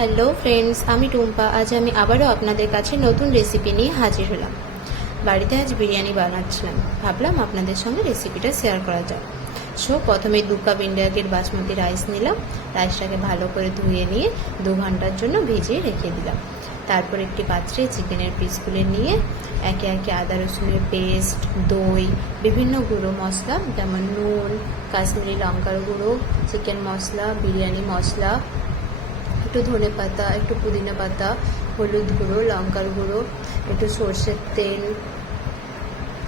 Hello friends, আমি টুম্পা। আজ আমি আবারও আপনাদের কাছে নতুন রেসিপি নিয়ে হাজির হলাম। বাড়িতে আজ বিরিয়ানি বানাচ্ছিলাম, ভাবলাম আপনাদের সঙ্গে রেসিপিটা শেয়ার করা যাক। প্রথমে 2 cup India Gate basmati rice নিলাম। রাইসটাকে ভালো করে ধুয়ে নিয়ে 2 ঘন্টার জন্য ভিজিয়ে রেখে দিলাম। তারপর একটি পাত্রে চিকেনের পিসগুলো নিয়ে একে একে আদা রসুনের পেস্ট, দই, বিভিন্ন গুঁড়ো মশলা যেমন নুন, কাশ্মীরি লঙ্কার গুঁড়ো, চিকেন মশলা, বিরিয়ানি মশলা, একটু ধনে পাতা, একটু পুদিনা পাতা, হলুদ গুঁড়ো, লঙ্কার গুঁড়ো, একটু সর্ষের তেল,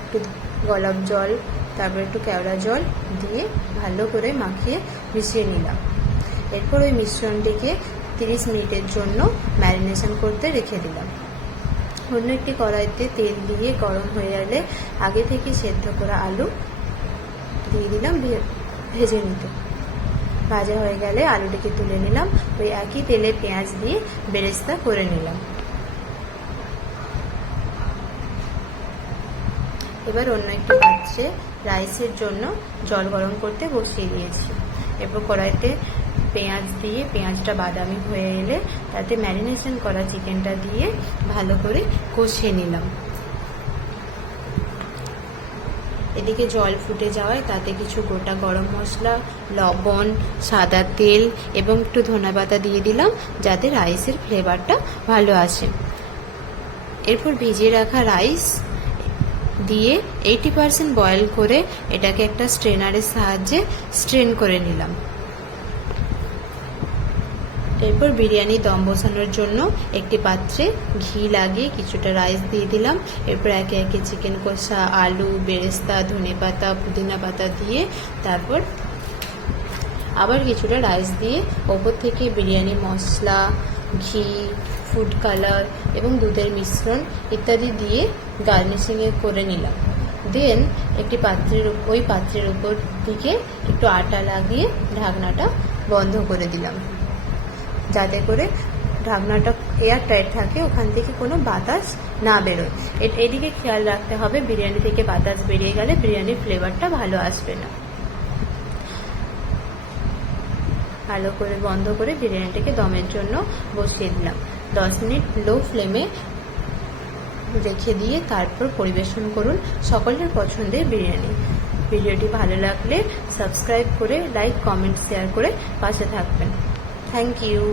একটু গোলাপ জল, তারপর একটু কেওড়া জল দিয়ে ভালো করে মাখিয়ে মিশিয়ে নিলাম। এরপর ওই মিশ্রণটিকে 30 মিনিটের জন্য ম্যারিনেশন করতে রেখে দিলাম। অন্য একটি কড়াইতে তেল দিয়ে গরম হয়ে গেলে আগে থেকে সেদ্ধ করা আলু দিয়ে দিলাম ভেজে নিতে। ভাজা হয়ে গেলে আলুটিকে তুলে নিলাম। ওই একই তেলে পেঁয়াজ দিয়ে বেরেস্তা করে নিলাম। এবার অন্য একটি পাত্রে রাইসের জন্য জল গরম করতে বসিয়ে দিয়েছি। এরপর কড়াইতে পেঁয়াজ দিয়ে পেঁয়াজটা বাদামি হয়ে এলে তাতে ম্যারিনেশন করা চিকেনটা দিয়ে ভালো করে কষিয়ে নিলাম। এদিকে জল ফুটে যাওয়ায় তাতে কিছু গোটা গরম মশলা, লবণ, সাদা তেল এবং একটু ধনেপাতা দিয়ে দিলাম যাতে রাইসের ফ্লেভারটা ভালো আসে। এরপর ভিজিয়ে রাখা রাইস দিয়ে 80% বয়েল করে এটাকে একটা স্ট্রেনারের সাহায্যে স্ট্রেন করে নিলাম। এরপর বিরিয়ানি দম বসানোর জন্য একটি পাত্রে ঘি লাগিয়ে কিছুটা রাইস দিয়ে দিলাম। এরপর একে একে চিকেন কষা, আলু, বেরেস্তা, ধনেপাতা, পুদিনা পাতা দিয়ে তারপর আবার কিছুটা রাইস দিয়ে ওপর থেকে বিরিয়ানি মশলা, ঘি, ফুড কালার এবং দুধের মিশ্রণ ইত্যাদি দিয়ে গার্নিশিং করে নিলাম। দেন একটি ওই পাত্রের উপর দিকে একটু আটা লাগিয়ে ঢাকনাটা বন্ধ করে দিলাম যাতে করে ঢাকনাটা এয়ার টাইট থাকে, ওখান থেকে কোনো বাতাস না বেরোয়। এদিকে খেয়াল রাখতে হবে, বিরিয়ানি থেকে বাতাস বেরিয়ে গেলে বিরিয়ানির ফ্লেভারটা ভালো আসবে না। ভালো করে বন্ধ করে বিরিয়ানিটাকে দমের জন্য বসিয়ে দিলাম। 10 মিনিট লো ফ্লেমে রেখে দিয়ে তারপর পরিবেশন করুন সকলের পছন্দের বিরিয়ানি। ভিডিওটি ভালো লাগলে সাবস্ক্রাইব করে লাইক, কমেন্ট, শেয়ার করে পাশে থাকবেন। Thank you.